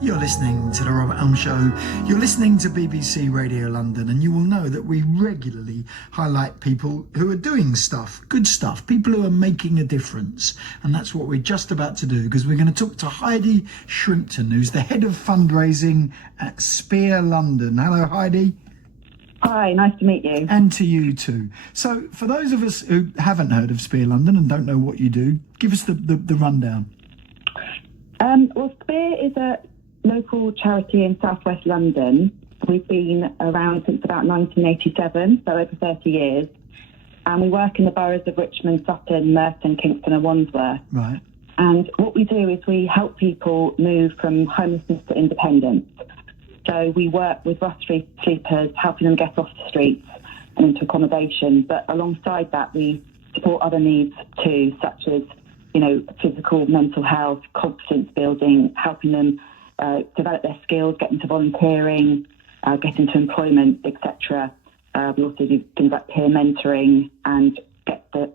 You're listening to the Robert Elms Show. You're listening to BBC Radio London, and you will know that we regularly highlight people who are doing stuff, good stuff, people who are making a difference. And that's what we're just about to do, because we're going to talk to Heidi Shrimpton, who's the head of fundraising at Spear London. Hello, Heidi. Hi, nice to meet you. And to you too. So for those of us who haven't heard of Spear London and don't know what you do, give us the rundown. Well, Spear is a local charity in southwest London. We've been around since about 1987, so over 30 years. And we work in the boroughs of Richmond, Sutton, Merton, Kingston and Wandsworth. Right. And what we do is we help people move from homelessness to independence. So we work with rough sleepers, helping them get off the streets and into accommodation. But alongside that, we support other needs too, such as, physical, mental health, confidence building, helping them develop their skills, get into volunteering, get into employment, etc. We also do things like peer mentoring and get the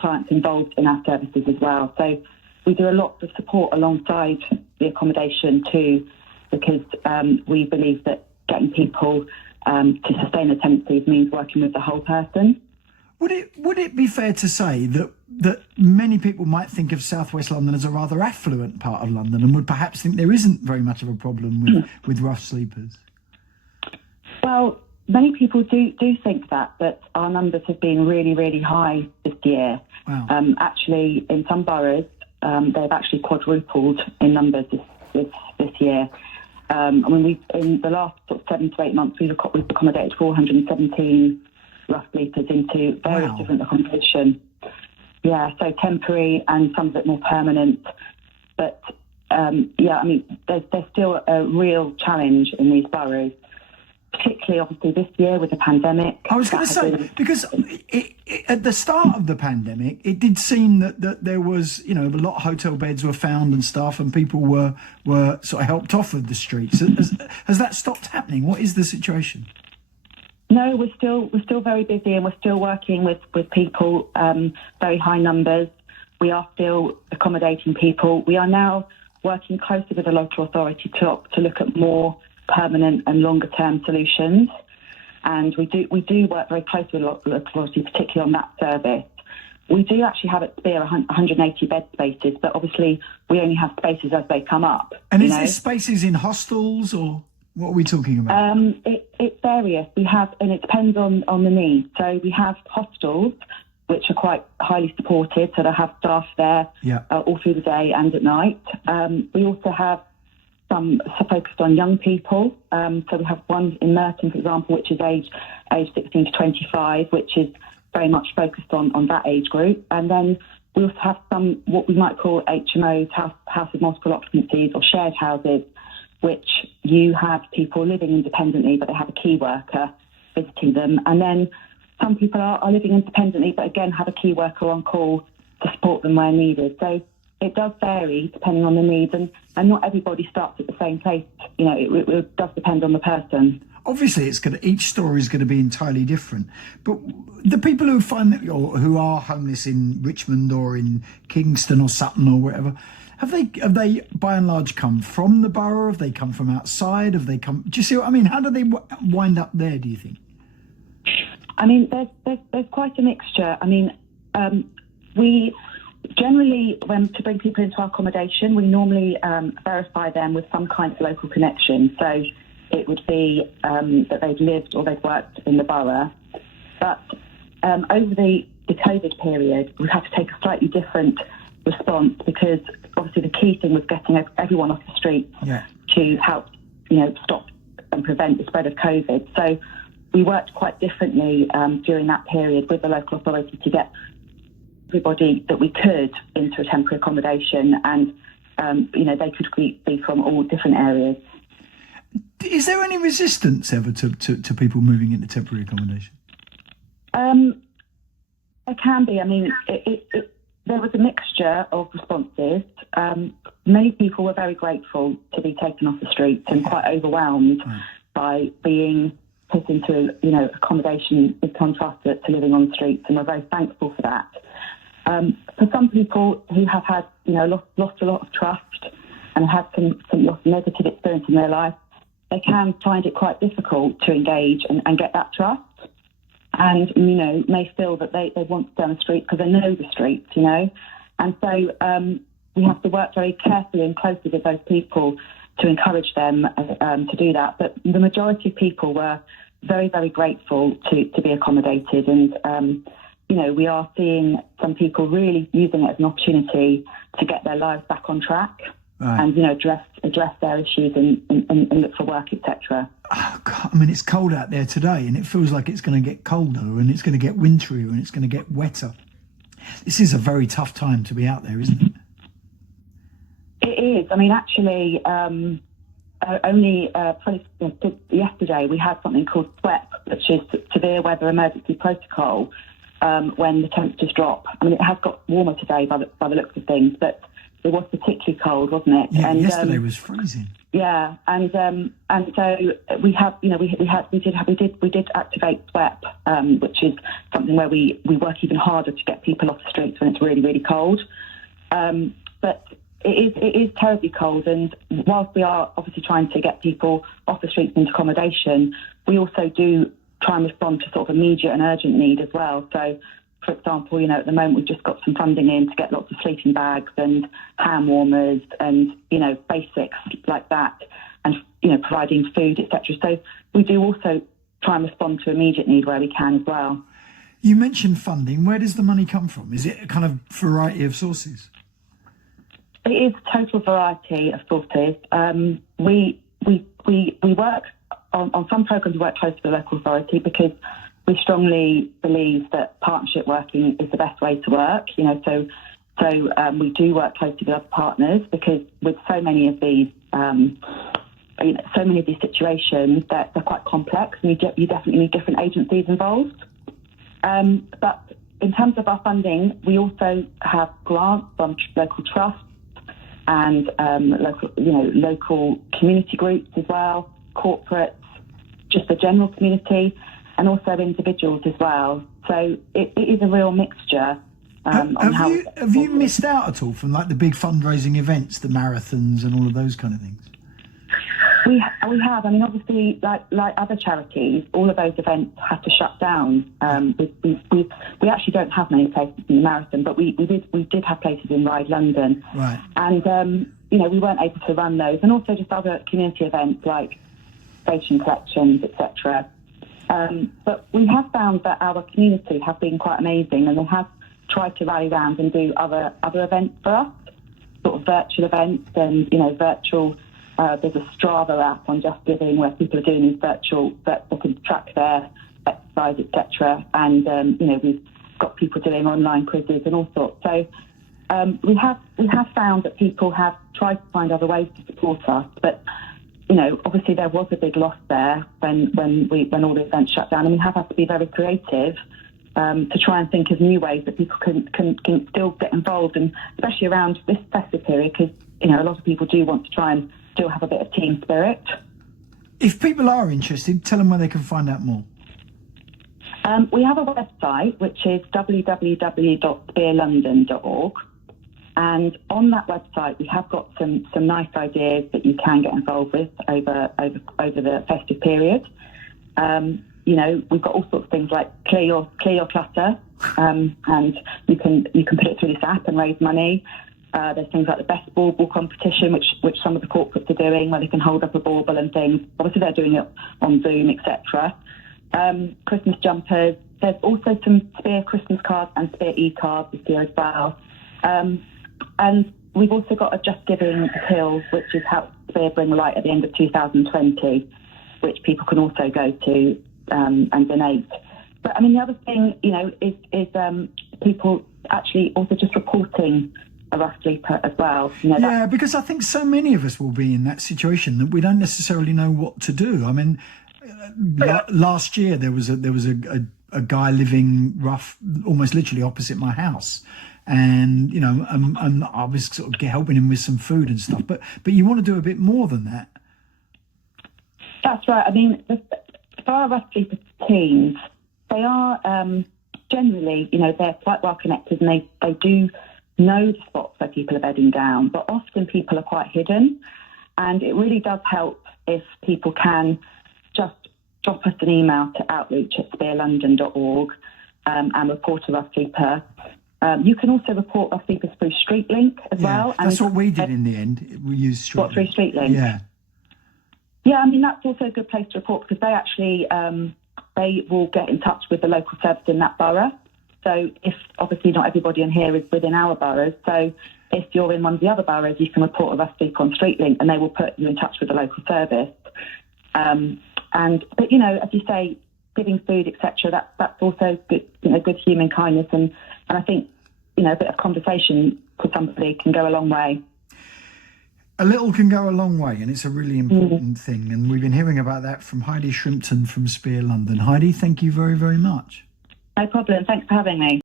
clients involved in our services as well. So we do a lot of support alongside the accommodation too, because we believe that getting people to sustain their tenancies means working with the whole person. Would it be fair to say that many people might think of southwest London as a rather affluent part of London and would perhaps think there isn't very much of a problem with rough sleepers? Well, many people do think that, but our numbers have been really, really high this year. Wow. Actually, in some boroughs, they've actually quadrupled in numbers this year. In the last 7 to 8 months, we've accommodated 417 rough sleepers into various different accommodation. Yeah, so temporary and some of it more permanent. But, there's still a real challenge in these boroughs, particularly, obviously, this year with the pandemic. I was going to say, because at the start of the pandemic, it did seem that there was, a lot of hotel beds were found and stuff, and people were sort of helped off of the streets. Has that stopped happening? What is the situation? No, we're still very busy, and we're still working with people, very high numbers. We are still accommodating people. We are now working closely with the local authority to look at more permanent and longer term solutions. And we do work very closely with the local authority, particularly on that service. We do actually have at Spear 180 bed spaces, but obviously we only have spaces as they come up. And is this spaces in hostels, or what are we talking about? It's various. We have, and it depends on the need. So we have hostels, which are quite highly supported, so they have staff there all through the day and at night. We also have some focused on young people. So we have one in Merton, for example, which is age 16 to 25, which is very much focused on that age group. And then we also have some what we might call HMOs, house of multiple occupancies, or shared houses, which you have people living independently, but they have a key worker visiting them. And then some people are living independently, but again have a key worker on call to support them where needed. So it does vary depending on the needs, and not everybody starts at the same place. It does depend on the person. Obviously, each story is going to be entirely different. But the people who find that, or who are homeless in Richmond or in Kingston or Sutton or wherever, have they by and large come from the borough? Have they come from outside? Have they come? Do you see what I mean? How do they wind up there, do you think? I mean, there's quite a mixture. I mean, we generally, to bring people into our accommodation, we normally verify them with some kind of local connection. So it would be that they've lived or they've worked in the borough. But over the COVID period, we've had to take a slightly different response, because obviously the key thing was getting everyone off the streets to help, stop and prevent the spread of COVID. So we worked quite differently during that period with the local authority to get everybody that we could into a temporary accommodation, and they could be from all different areas. Is there any resistance ever to people moving into temporary accommodation? There can be. I mean, there was a mixture of responses. Many people were very grateful to be taken off the streets and quite overwhelmed by being put into, accommodation in contrast to living on the streets, and we're very thankful for that. For some people who have had, lost a lot of trust, and had some lots of negative experience in their life, they can find it quite difficult to engage and get that trust. And, you know, may feel that they want to stay on the street because they know the streets, you know. And so we have to work very carefully and closely with those people to encourage them to do that. But the majority of people were very, very grateful to be accommodated. And, you know, we are seeing some people really using it as an opportunity to get their lives back on track. Right. And, you know, address their issues and look for work, etc. Oh, God. I mean, it's cold out there today, and it feels like it's going to get colder, and it's going to get wintry, and it's going to get wetter. This is a very tough time to be out there, isn't it? It is. I mean, actually, only yesterday we had something called SWEP, which is Severe Weather Emergency Protocol, when the temperatures drop. I mean, it has got warmer today by the looks of things, but it was particularly cold, wasn't it? Yeah, and yesterday was freezing. Yeah, and so we have, you know, we did activate SWEP, which is something where we work even harder to get people off the streets when it's really, really cold. But it is terribly cold, and whilst we are obviously trying to get people off the streets into accommodation, we also do try and respond to sort of immediate and urgent need as well. So, for example, you know, at the moment we've just got some funding in to get lots of sleeping bags and hand warmers and, you know, basics like that, and, you know, providing food, etc. So we do also try and respond to immediate need where we can as well. You mentioned funding. Where does the money come from? Is it a kind of variety of sources? It is a total variety of sources. We work on some programs. We work close to the local authority because we strongly believe that partnership working is the best way to work. You know, so we do work closely with other partners because with so many of these, you know, so many of these situations, they're quite complex, and you definitely need different agencies involved. But in terms of our funding, we also have grants from local trusts and local community groups as well, corporates, just the general community, and also individuals as well. So it is a real mixture. Have you missed out at all from like the big fundraising events, the marathons and all of those kind of things? We have. I mean, obviously, like other charities, all of those events had to shut down. We actually don't have many places in the marathon, but we did have places in Ride London, right? And you know, we weren't able to run those, and also just other community events like station collections, etc. But we have found that our community have been quite amazing, and they have tried to rally around and do other events for us, sort of virtual events, and, you know, virtual. There's a Strava app on Just Giving where people are doing these virtual, that they can track their exercise, etc. And you know, we've got people doing online quizzes and all sorts. So we have found that people have tried to find other ways to support us, but you know, obviously there was a big loss there when all the events shut down, and we have had to be very creative to try and think of new ways that people can still get involved, and especially around this festive period, because you know, a lot of people do want to try and still have a bit of team spirit. If people are interested, tell them where they can find out more. We have a website which is www.spearlondon.org, and on that website we have got some nice ideas that you can get involved with over the festive period. You know, we've got all sorts of things like clear your clutter, and you can put it through this app and raise money. There's things like the best bauble competition, which some of the corporates are doing, where they can hold up a bauble and things. Obviously, they're doing it on Zoom, etc. Christmas jumpers. There's also some Spear Christmas cards and Spear e-cards this year as well. And we've also got a Just Giving Appeal, which is how Spear bring light at the end of 2020, which people can also go to and donate. But I mean, the other thing, you know, is people actually also just reporting a rough sleeper as well. You know, yeah, because I think so many of us will be in that situation that we don't necessarily know what to do. I mean, last year there was a guy living rough, almost literally opposite my house, and you know, and I was sort of helping him with some food and stuff. But you want to do a bit more than that. That's right. I mean, for our rough sleeper teams, they are generally, you know, they're quite well connected, and they do know the spots where people are bedding down, but often people are quite hidden. And it really does help if people can just drop us an email to outreach@spearlondon.org and report a rough sleeper. You can also report rough sleepers through StreetLink as well. That's what we did in the end. We used StreetLink. What, through StreetLink? Yeah. Yeah, I mean, that's also a good place to report because they actually, they will get in touch with the local service in that borough. So if, obviously not everybody in here is within our boroughs, so if you're in one of the other boroughs, you can report a rough sleep on StreetLink and they will put you in touch with the local service. But, you know, as you say, giving food, etc., that's also good, you know, good human kindness. And I think, you know, a bit of conversation with somebody can go a long way. A little can go a long way, and it's a really important thing. And we've been hearing about that from Heidi Shrimpton from Spear London. Heidi, thank you very, very much. No problem. Thanks for having me.